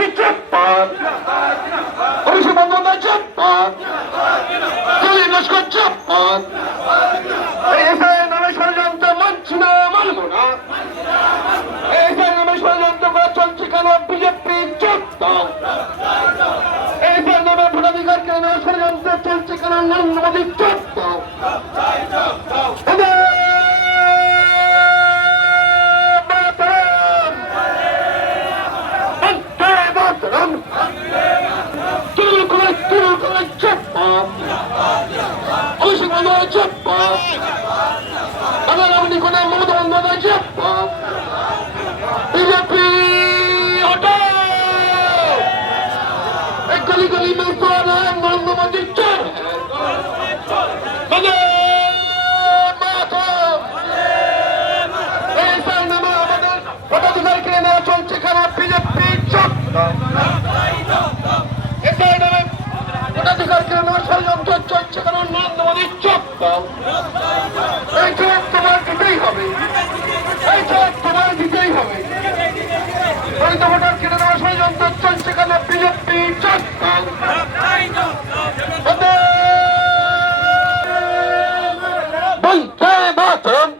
বলছি চুপ্পার, অভিষেক বন্দ্যোপাধ্যায় চুপ্পার, দিলীপ লস্কর চুপ্পার। এসআই নামে ষড়যন্ত্র মানছি না, মানব না। এসআই নামে ষড়যন্ত্র করা চলছে কেন? বিজেপি চুপ্পার। এসআই নামে ভোটাধিকার কেন ষড়যন্ত্র চলছে কেন? নরেন্দ্র মোদী চুপ্পার। অভিষেক বন্দ্যোপাধ্যায় চুপ্পার, বাংলা কোথায় মমতা বন্দ্যোপাধ্যায় চুপ্পার। বিজেপি হটো, গলি গলি में सोर है नरेंद्र मोदी चोर है। वंदे मातरम। এসআই নামে আমাদের ভোটাধিকার কেড়ে নেওয়া চলছে কেন? বিজেপি চুপ্পার। এসআই নামে ভোটাধিকার কেড়ে নেওয়া ষড়যন্ত্র চলছে কেন? নরেন্দ্র মোদী চুপ্পার। এই জবাব তোমার দিতেই হবে, এই জবাব তোমার দিতেই হবে। বৈধ ভোটার কেড়ে নেওয়া ষড়যন্ত্র চলছে কেন? বিজেপি চুপ্পার। বন্দে মাতরম।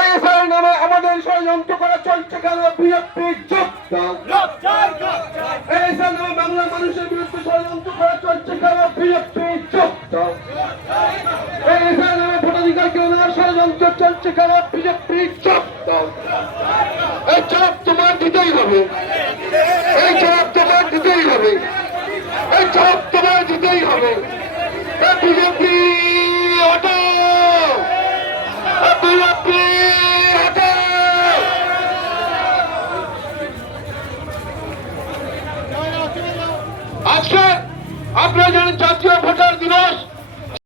এসআই নামে আমাদের ষড়যন্ত্র করা চলছে কেন? বিজেপি চুপ্পার। এসআই নামে বাংলা মানুষের বিরুদ্ধে ষড়যন্ত্র করা চলছে কেন? বিজেপি চুপ্পার। এসআই নামে ভোটাধিকার কেড়ে নেওয়ার ষড়যন্ত্র চলছে কেন? বিজেপি চুপ্পার। এই জবাব তোমার দিতেই হবে, এই জবাব তোমার দিতেই হবে, এই জবাব তোমার দিতেই হবে। BJP হটো, BJP